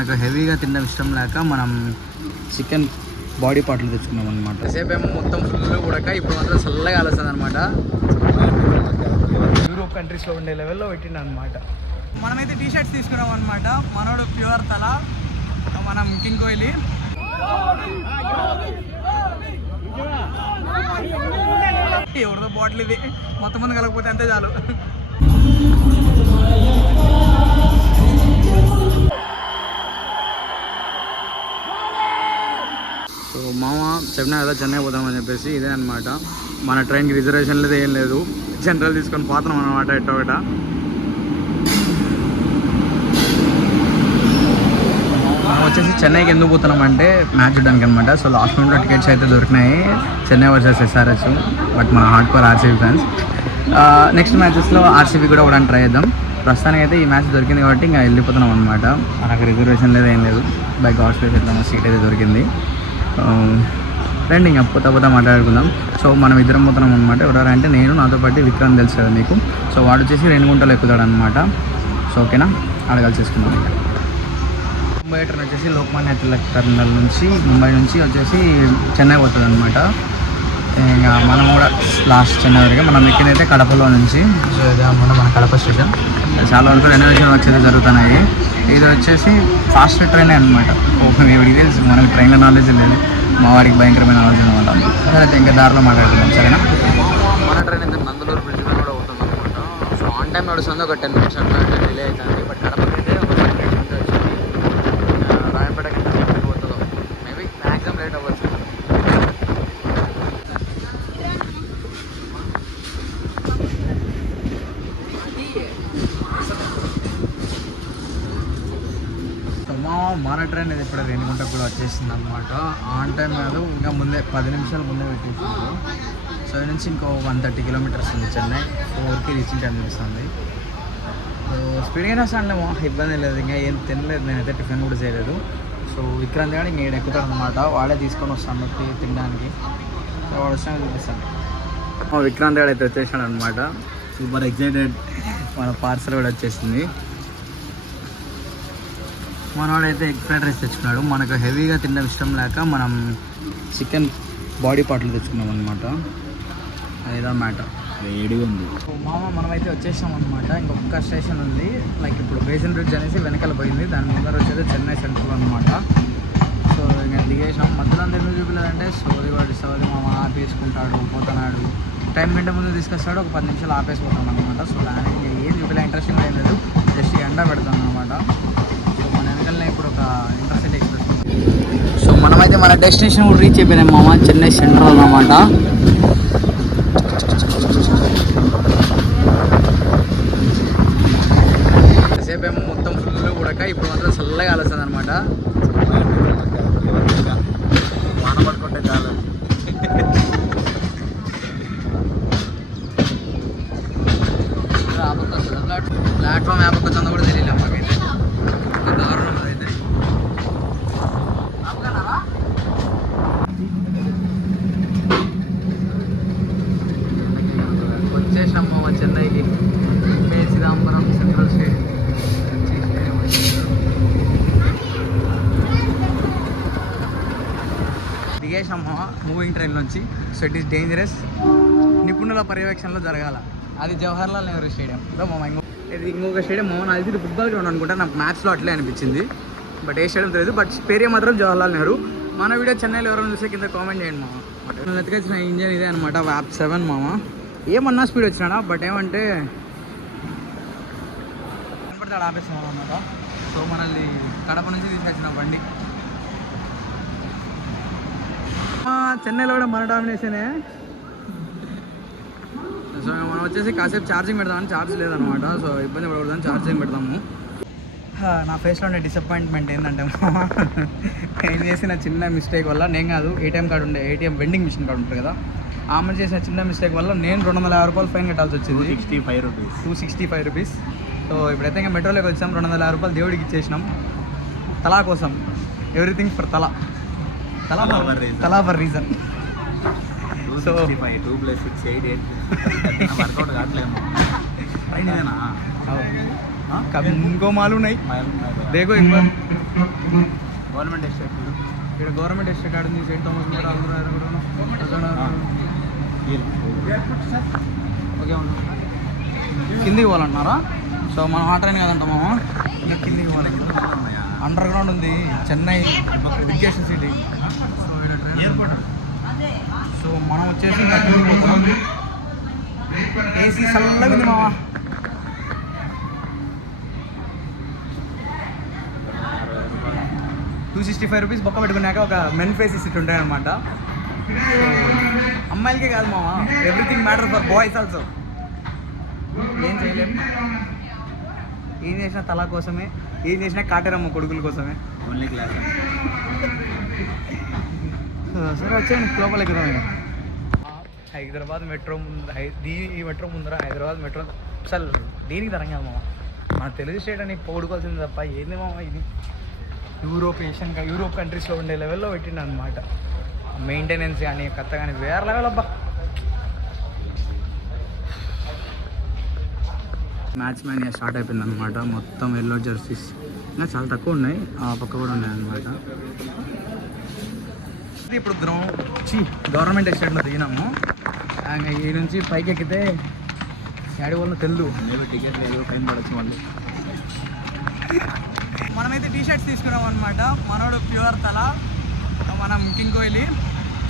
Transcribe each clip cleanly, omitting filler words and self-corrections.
నాకు హెవీగా తినడం ఇష్టం లేక మనం చికెన్ బాడీ పార్ట్లు తెచ్చుకున్నాం అనమాట. సేపు ఏమో మొత్తం ఫుల్ ఉడక, ఇప్పుడు మాత్రం చల్లగా ఆలోచన అనమాట. యూరోప్ కంట్రీస్లో ఉండే లెవెల్లో పెట్టిండు అనమాట. మనమైతే టీ షర్ట్స్ తీసుకున్నాం అనమాట. మనోడు ప్యూర్ తల, మనం కింగ్ కోహ్లీ. ఎవరిదో బాటిల్ ఇది, మొత్తం మంది కలగకపోతే అంతే చాలు. సో మామ చెప్పినా కదా చెన్నై పోదామని చెప్పేసి, ఇదే అనమాట మన ట్రైన్కి రిజర్వేషన్ లేదు, ఏం లేదు, జనరల్ తీసుకొని పోతున్నాం అనమాట. ఎట్టో ఒకట మనం వచ్చేసి చెన్నైకి ఎందుకు పోతున్నాం అంటే మ్యాచ్ చూడడానికి అనమాట. సో లాస్ట్ మినిట్లో టికెట్స్ అయితే దొరికినాయి, చెన్నై వర్సెస్ SRH. బట్ మన hard core RCB fans. Next మ్యాచెస్లో RCB కూడా కూడా ట్రై చేద్దాం. ప్రస్తుతానికి అయితే ఈ మ్యాచ్ దొరికింది కాబట్టి ఇంకా వెళ్ళిపోతున్నాం అనమాట. మనకు రిజర్వేషన్ లేదు, ఏం లేదు, బై గాడ్స్ గ్రేస్ ఎట్లా సీట్ అయితే దొరికింది. రండి ఇంకా పోతా మాట్లాడుకుందాం. సో మనం ఇద్దరం పోతున్నాం అనమాట. ఎవరంటే నేను, నాతో పాటు విక్రమ్ తెలుసు కదా మీకు. సో వాడు వచ్చేసి రేణిగుంటలో ఎక్కుతాడు అనమాట. సో ఓకేనా, ఆడ కలిసేసుకుందాం. ఇంకా ముంబై ట్రైన్ వచ్చేసి లోకమాన్య తిలక్ టర్మినల్ నుంచి, ముంబై నుంచి వచ్చేసి చెన్నై పోతుంది అనమాట. ఇంకా మనం కూడా లాస్ట్ చెన్నై వరకు మనం ఎక్కిందైతే కడపలో నుంచి. సో ఇది మన కడప స్టేషన్. చాలా వరకు రెనోవేషన్ వర్క్స్ అయితే జరుగుతున్నాయి. ఇది వచ్చేసి ఫాస్ట్ ట్రైన్ అనమాట. ఎవరికి తెలుసు, మనకి ట్రైన్లో నాలెడ్జ్ లేదు, మా వాడికి భయంకరమైన నాలెడ్జ్ అనమాట. సరే ఇంకా దారిలో మాట్లాడుతున్నాం, సరేనా. మన ట్రైన్ అయితే నందలూరు బ్రిడ్జ్ మీద కూడా అవుతుంది అనమాట. సో ఆన్ టైం నడుస్తుంది, ఒక 10 minutes అట్లా డిలే అవుతుంది. బట్ కడపకి అయితే ఒక 5 minutes ముందు వచ్చింది. రాయపేటకి పోతుందో మేబీ మ్యాక్సిమం లేట్ అవ్వచ్చు. మన ట్రైన్ అయితే ఇప్పుడు రేణిగుంటకు కూడా వచ్చేసింది అనమాట. ఆన్ టైం కాదు, ఇంకా ముందే 10 నిమిషాలు ముందే పెట్టేసింది. సో ఈ నుంచి ఇంకో 130 kilometers ఉంది చెన్నై. 4కి రీచింగ్ టైం చూస్తుంది. సో స్పీడ్గానే వస్తానులేమో, ఇబ్బంది లేదు. ఇంకా ఏం తినలేదు, నేనైతే టిఫిన్ కూడా చేయలేదు. సో విక్రాంత్ కానీ ఇంక ఎక్కుతాడు అనమాట. వాడే తీసుకొని వస్తాను తినడానికి. సో వాడు వచ్చినా చూపిస్తాను. విక్రాంత్ గారు అయితే వచ్చేసాడు అనమాట. Super excited. మన పార్సల్ కూడా వచ్చేసింది. మనవాడైతే ఎగ్ ఫ్రైడ్ రైస్ తెచ్చుకున్నాడు. మనకు హెవీగా తినడం ఇష్టం లేక మనం చికెన్ బాడీ పార్ట్లు తెచ్చుకున్నాం అనమాట. అదేదో మ్యాటర్, వేడిగా ఉంది. మామ మనమైతే వచ్చేసాం అనమాట. ఇంకొక స్టేషన్ ఉంది, లైక్ ఇప్పుడు బేసిన్ బ్రిడ్జ్ అనేసి వెనకాల పోయింది, దాని ముందర వచ్చేది చెన్నై సెంట్రల్ అనమాట. సో ఇంకా దిగేసాం. మధ్యలో అంతా ఎందుకు చూపించలేదంటే సోది మామ ఆపేసుకుంటాడు, పోతున్నాడు, టైం కంటే ముందు తీసుకొస్తాడు, ఒక 10 నిమిషాలు ఆపేసిపోతాం అనమాట. సో దానికి ఇంకా ఏం చూపించలే, ఇంట్రెస్టింగ్ ఏం లేదు, జస్ట్ ఎండ పెడతాం అనమాట. ఇప్పుడు ఒక ఇంటర్సిటీ ఎక్స్ప్రెస్. సో మనమైతే మన డెస్టినేషన్ కూడా రీచ్ అయిపోయినాం మామ, చెన్నై సెంట్రల్ అన్నమాట. సేపు ఏమో మొత్తం ఫుల్ ఉడక, ఇప్పుడు మాత్రం చల్లగా ఆలోచన అనమాట. వాన పడుకుంటే చాలు. ప్లాట్ఫామ్ యాప్ ఒక చంద కూడా తెలియదు మాకైతే. దారుణం అయితే. వచ్చేసాం మా చెన్నైకి, చిదంబరం సెంట్రల్ స్టేషన్. దిగేసాం మూవింగ్ ట్రైన్ నుంచి. సో ఇట్ ఈస్ డేంజరస్, నిపుణుల పర్యవేక్షణలో జరగాల. అది జవహర్లాల్ నెహ్రూ స్టేడియం. ఇది ఇంకొక స్టేడియం మోహన్, అది ఫుట్బాల్ గ్రౌండ్ అనుకుంటా. నాకు మ్యాచ్లో అట్లే అనిపించింది, బట్ ఏ స్టేడియం తెలియదు. బట్ పేరే మాత్రం జవహర్లాల్ నెహ్రూ. మన వీడియో చెన్నైలో ఎవరైనా చూస్తే కింద కామెంట్ చేయండి మామ. నేను ఎత్తుకొచ్చిన ఇంజన్ ఇదే అనమాట, వ్యాప్ 7 మామ. ఏమన్నా స్పీడ్ వచ్చినాడా, బట్ ఏమంటే కనపడితే ఆడ ఆపేస్తున్నాం అనమాట. సో మనల్ని కడప నుంచి తీసుకొచ్చిన బండి. చెన్నైలో కూడా మన డామినేషనే. సో మనం వచ్చేసి కాసేపు ఛార్జింగ్ పెడదామని, ఛార్జ్ లేదనమాట. సో ఇబ్బంది పడకూడదని ఛార్జింగ్ పెడతాము. నా ఫేస్లో ఉండే డిసప్పాయింట్మెంట్ ఏంటంటే నేను చేసిన చిన్న మిస్టేక్ వల్ల, నేను కాదు, ఏటీఎం కార్డు ఉండే, ఏటీఎం వెండింగ్ మిషన్ కార్డు ఉంటుంది కదా, ఆమె చేసిన చిన్న మిస్టేక్ వల్ల నేను 250 రూపాయలు ఫైన్ కట్టాల్సి వచ్చింది. 265 రూపీస్. సో ఇప్పుడైతే ఇంకా మెట్రోలోకి వచ్చాం. 250 రూపాయలు దేవుడికి ఇచ్చేసినాం, తలా కోసం. ఎవ్రీథింగ్ ఫర్ తలా ఫర్ రీజన్. సో 2 + 6 = 8 వర్కౌట్ కావట్లేదు. ఇంకో మాలు ఉన్నాయి, దేగో ఇంకో గవర్నమెంట్ ఎస్టేట్ ఇక్కడ గవర్నమెంట్ ఎస్టేట్ ఆడింది సెయింట్ థామస్ ఓకే కిందికి పోవాలన్నారా? సో మనం ఆ ట్రైన్ కదంట మామ, ఇంకా కిందికి పోవాలి. అండర్ గ్రౌండ్ ఉంది చెన్నై బిగ్గెస్ట్ సిటీ. సో మనం వచ్చేసి ఇంకా కిందికి పోతాం. ఏసీ చల్లగా ఉంది మామ. ₹265 బొక్క పెట్టుకున్నాక ఒక మెన్ ఫేస్ సీట్ ఉంటాయి అనమాట. అమ్మాయిలకే కాదు మామ, everything matter for boys also. ఏం చేయలేము, ఏం చేసినా తలా కోసమే, ఏం చేసినా కాటేరమ్మ కొడుకుల కోసమే. Only class. సరే వచ్చేయండి లోపల ఎక్కుదాం. ఇక హైదరాబాద్ మెట్రో ముందు ఈ మెట్రో ముందర హైదరాబాద్ మెట్రో అసలు దేనికి తరంగా మామ. మన తెలుగు స్టేట్ అని పోడుకోవాల్సింది తప్ప ఏంది మామ ఇది. యూరోప్ కంట్రీస్లో ఉండే లెవెల్లో పెట్టిండు అనమాట. మెయింటెనెన్స్ కానీ కథ కానీ వేరే లెవెల్ అబ్బా. మ్యాచ్ మ్యాన్ స్టార్ట్ అయిపోయింది అనమాట. మొత్తం ఎల్లో జెర్సీస్ ఇంకా చాలా తక్కువ ఉన్నాయి, ఆ పక్క కూడా ఉన్నాయి అనమాట. ఇప్పుడు గవర్నమెంట్ ఎస్టేట్లో దిగినాము. ఈ నుంచి పైకి ఎక్కితే యాడి వాళ్ళు తెలుదు టికెట్ లేదు, ఫైన్ పడచ్చు మళ్ళీ. మనమైతే టీ షర్ట్స్ తీసుకున్నాం అనమాట. మనోడు ప్యూర్ తల, మనం కింగ్ కోహ్లీ.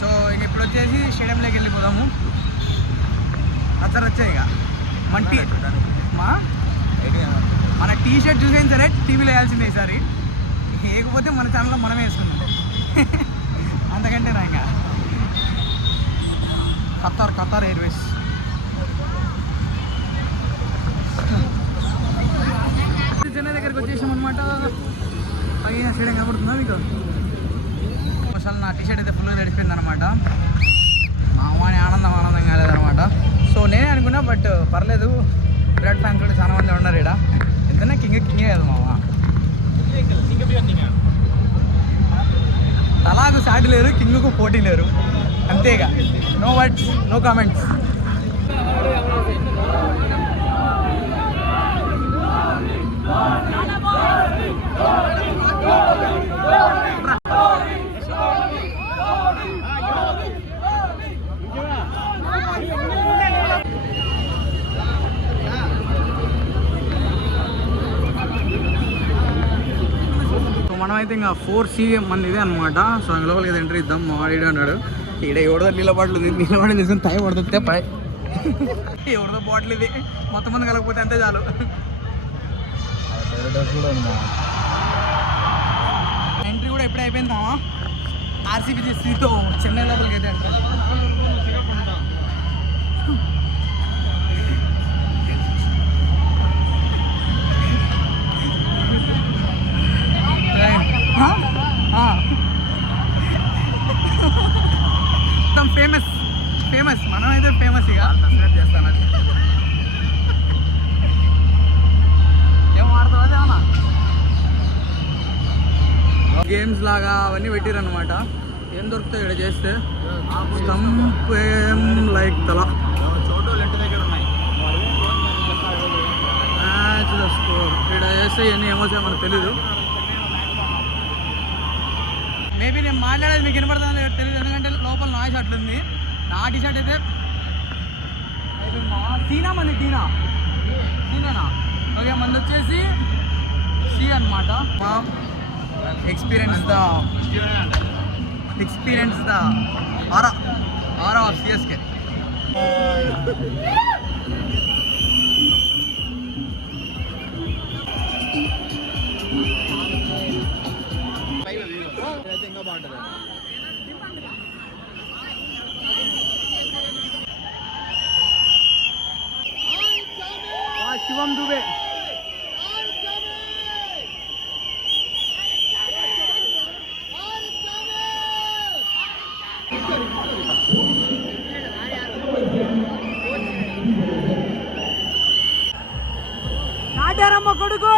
సో ఇక ఇప్పుడు వచ్చేసి స్టేడియంలోకి వెళ్ళిపోదాము. వచ్చాయి ఇక మన టీ షర్ట్ చూసేది సరే టీవీలో వేయాల్సిందే ఈసారి. లేకపోతే మన ఛానల్లో మనమే వేసుకున్నాం. అంతకంటే నా ఇంకా ఖతార్ ఎయిర్వేస్. చెన్నై దగ్గరికి వచ్చేసాం అనమాట. పైన స్టేడియం కనబడుతుందా మీకు? అసలు నా టీ షర్ట్ అయితే ఫుల్గా తడిసిపోయింది అనమాట. మా అమ్మాని ఆనందం కాలేదనమాట. సో నేనే అనుకున్నా, బట్ పర్లేదు, విరాట్ ఫ్యాన్స్ కూడా చాలా మంది ఉన్నారు ఇక్కడ. ఎంతైనా కింగే కదా మామ. తలాకు సాటి లేరు, కింగ్కు పోటీ లేరు, అంతేగా. No words, no comments. మనమైతే ఇంకా 4C మంది ఇదే అనమాట. సో లోపలికి అయితే ఎంట్రీ ఇద్దాం. మా వాడు అన్నాడు ఇక్కడ ఎవరిదో నీళ్ళ బాటిల్ ఉంది, నీళ్ళ బాటిల్ తీసుకుని టైం పడుతుంది పై ఎవరిదో బాటిల్ ఇది, మొత్తం మంది కలగకపోతే అంతే చాలు. ఎంట్రీ కూడా ఎప్పుడే అయిపోయింది మా ఆర్సీబీ సీతో చెన్నై లోపలికి అయితే అంటే. మొత్తం ఫేమస్ మనమైతే ఫేమస్. ఇక సబ్స్క్రైబ్ చేస్తాను. ఏం ఆడుతావు అదేమన్నా గేమ్స్ లాగా అవన్నీ పెట్టిరనమాట. ఏం దొరుకుతాయి ఇక్కడ చేస్తే? స్టంప్ ఏం లైక్ తల మ్యాచ్ స్కోర్ ఇక్కడ చేస్తే ఎన్ని ఏమవుతాయో మనకు తెలీదు. మేబీ నేను మాట్లాడేది మీకు వినపడుతుందో తెలియదు, ఎందుకంటే లోపల నాయిస్ అట్లుంది. నా టీ షర్ట్ అయితే సీనా మంది సీనేనా ఓకే, మంది వచ్చేసి సి అనమాట. Experience the aura of CSK. ఇంకా బాగుంటుంది. శివం దుబే నాటారమ్మ కొడుకు.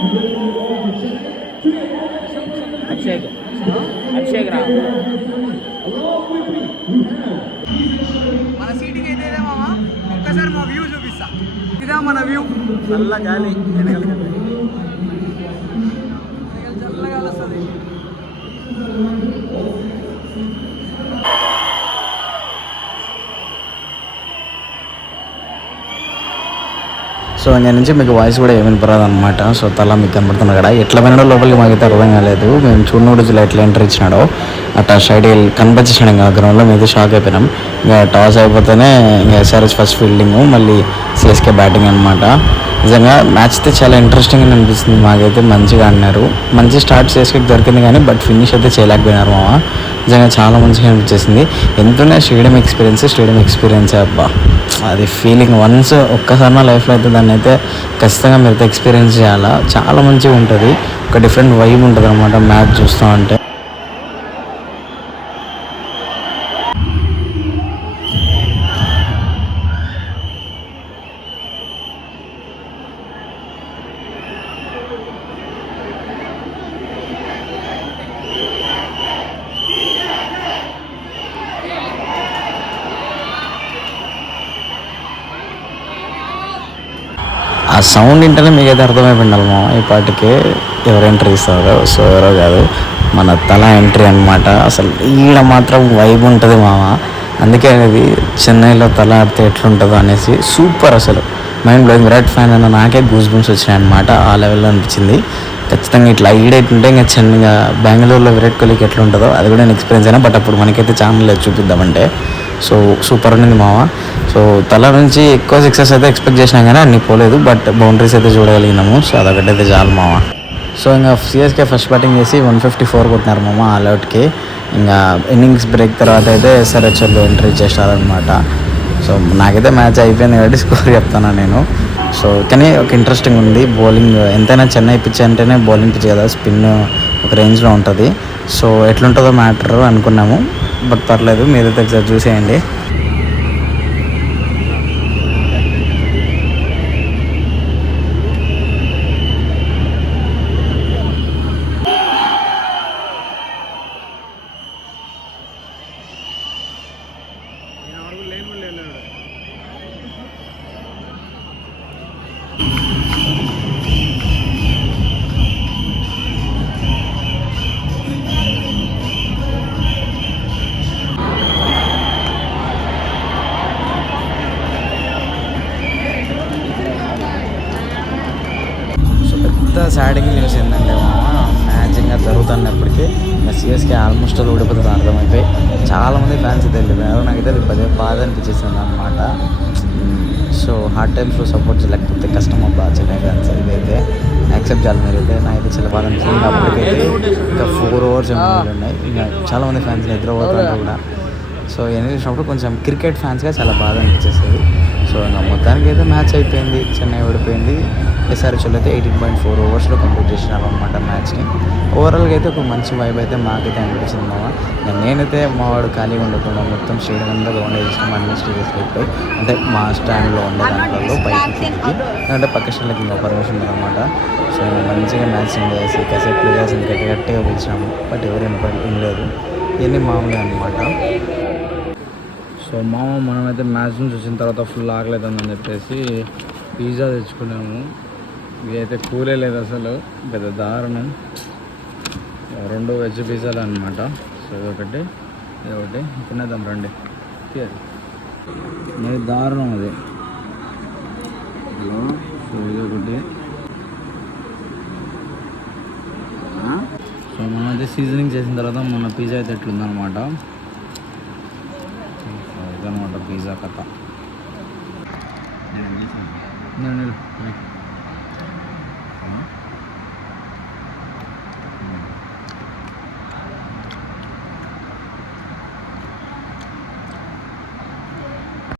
మన సీటింగ్ అయితే ఇదే మామ. ఒక్కసారి మా వ్యూ చూపిస్తా. ఇదా మన వ్యూ. చల్ల గాలి చల్లగా వస్తుంది. సో ఇంకా నుంచి మీకు వాయిస్ కూడా ఏమి వినపరాదు అనమాట. సో తల మీకు కనబడుతుంది కదా, ఎట్లా పోయినాడో లోపలికి మాకైతే అర్థం కాలేదు. మేము చూడని రోజులు ఎట్లా ఎంటర్ ఇచ్చినాడో అట్లా స్ట్రైట్ కనిపించేసాడు. ఇంకా గ్రౌండ్లో మీద షాక్ అయిపోయినాం. ఇంకా టాస్ అయిపోతేనే ఇంకా ఎస్ఆర్హెచ్ ఫస్ట్ ఫీల్డింగ్, మళ్ళీ సిఎస్కే బ్యాటింగ్ అనమాట. నిజంగా మ్యాచ్ అయితే చాలా ఇంట్రెస్టింగ్గా అనిపిస్తుంది. మాకైతే మంచిగా ఆడినారు. మంచి స్టార్ట్ సిఎస్కేకి దొరికింది కానీ బట్ ఫినిష్ అయితే చేయలేకపోయినారు మామ. నిజంగా చాలా మంచిగా అనిపించేసింది. ఎంతనే స్టేడియం ఎక్స్పీరియన్స్ అబ్బా, అది ఫీలింగ్ వన్స్ ఒక్కసారి నా లైఫ్లో అయితే దాన్ని అయితే ఖచ్చితంగా మీరైతే ఎక్స్పీరియన్స్ చేయాలా. చాలా మంచిగా ఉంటుంది. ఒక డిఫరెంట్ వైబ్ ఉంటుంది అనమాట మ్యాచ్ చూస్తూ ఉంటే. ఆ సౌండ్ వింటేనే మీకైతే అర్థమైపోయింది మా ఈ పాటికి ఎవరు ఎంట్రీ ఇస్తారో. సో ఎవరో కాదు, మన తల ఎంట్రీ అనమాట. అసలు ఈడ మాత్రం వైబ్ ఉంటుంది మామ. అందుకే అనేది చెన్నైలో తల ఆడితే ఎట్లుంటుందో అనేసి సూపర్. అసలు మైండ్ బ్లోయింగ్. విరాట్ ఫ్యాన్ అన్న నాకే గూస్ బంప్స్ వచ్చినాయి అనమాట. ఆ లెవెల్లో అనిపించింది. ఖచ్చితంగా ఇట్లా ఈడైతుంటే ఇంకా చెన్నైగా బెంగళూరులో విరాట్ కోహ్లీకి ఎట్లా ఉంటుందో అది కూడా నేను ఎక్స్పీరియన్స్ అయినా. బట్ అప్పుడు మనకైతే ఛానల్లో చూపిద్దామంటే సో సూపర్ ఉన్నింది మామ. సో తల నుంచి ఎక్కువ సక్సెస్ అయితే ఎక్స్పెక్ట్ చేసినాం కానీ అన్ని పోలేదు. బట్ బౌండరీస్ అయితే చూడగలిగినాము. సో అదొకటైతే చాలు మామ. సో ఇంకా సిఎస్కే ఫస్ట్ బ్యాటింగ్ చేసి 154 కొట్టినారు మామ ఆల్అవుట్కి. ఇంకా ఇన్నింగ్స్ బ్రేక్ తర్వాత అయితే ఎస్ఆర్హెచ్ వాళ్ళు ఎంట్రీ చేశారనమాట. సో నాకైతే మ్యాచ్ అయిపోయింది కాబట్టి స్కోర్ చెప్తాను నేను. సో కానీ ఒక ఇంట్రెస్టింగ్ ఉంది. బౌలింగ్ ఎంతైనా చెన్నై పిచ్ అంటేనే బౌలింగ్ పిచ్ కదా, స్పిన్ ఒక రేంజ్లో ఉంటుంది. సో ఎట్లుంటుందో మ్యాటర్ అనుకున్నాము. బట్ పర్లేదు, మీరైతే ఒకసారి చూసేయండి. సాడింగ్ న్యూస్ ఏంటంటే మ్యాచ్ ఇంకా జరుగుతున్నప్పటికీ ఇంకా సిఎస్కే ఆల్మోస్ట్ ఓడిపోతుంది అర్థమైపోయి చాలామంది ఫ్యాన్స్ అయితే వెళ్ళిపోయారు. నాకైతే పదే బాధ అనిపించేసింది అనమాట. సో హార్డ్ టైమ్స్లో సపోర్ట్ చేయలేకపోతే కష్టం అబ్బా చెన్నై ఫ్యాన్స్. ఇదైతే యాక్సెప్ట్ చేయాలి మీరైతే. నాకైతే చాలా బాధ అనిపిస్తుంది. అప్పటికైతే ఇంకా 4 ఓవర్స్ ఉన్నాయి. ఇంకా చాలామంది ఫ్యాన్స్ నిద్రపోతారు కూడా. సో ఎన్ని చూసినప్పుడు కొంచెం క్రికెట్ ఫ్యాన్స్గా చాలా బాధ అనిపించేస్తుంది. సో ఇంకా మొత్తానికి అయితే మ్యాచ్ అయిపోయింది, చెన్నై ఓడిపోయింది. ఎస్ఆర్హెచ్ అయితే 18.4 ఓవర్స్లో కంప్లీట్ చేసినారు అనమాట మ్యాచ్ని. ఓవరాల్గా అయితే ఒక మంచి వైబ్ అయితే మాకైతే అనిపించింది మామ. నేనైతే మావాడు ఖాళీగా ఉండకుండా మొత్తం స్టేడియం అంతా గ్రౌండ్ చేసినాం. అన్ని స్టేజెస్లో అయిపోయి అంటే మా స్టాండ్లో ఉండే దాంట్లో పైకి కిందికి అంటే పక్క స్టాండ్లకి ఇంకా పర్మిషన్ ఉందన్నమాట. సో మంచిగా మ్యాచ్ ఎంజాయ్ చేసి కాసేపు ప్లేయర్స్ ఇంకా గట్టిగా పిలిచినాము. బట్ ఎవరు వినలేదు. ఇవన్నీ మామూలుగా అనమాట. సో మనమైతే మ్యాచ్ నుంచి వచ్చిన తర్వాత ఫుల్ ఆగలేదని చెప్పేసి పిజ్జా తెచ్చుకున్నాము. ఇదైతే కూలే లేదు అసలు, పెద్ద దారుణం. 2 వెజ్ పిజ్జాలు అనమాట. సో ఇదొకటి తినేద్దాం రండి. మరి దారుణం అది. హలో, సో ఇదొకటి. సో మనమైతే సీజనింగ్ చేసిన తర్వాత మన పిజ్జా అయితే ఎట్లుందనమాట. ఇదనమాట పిజ్జా కథ.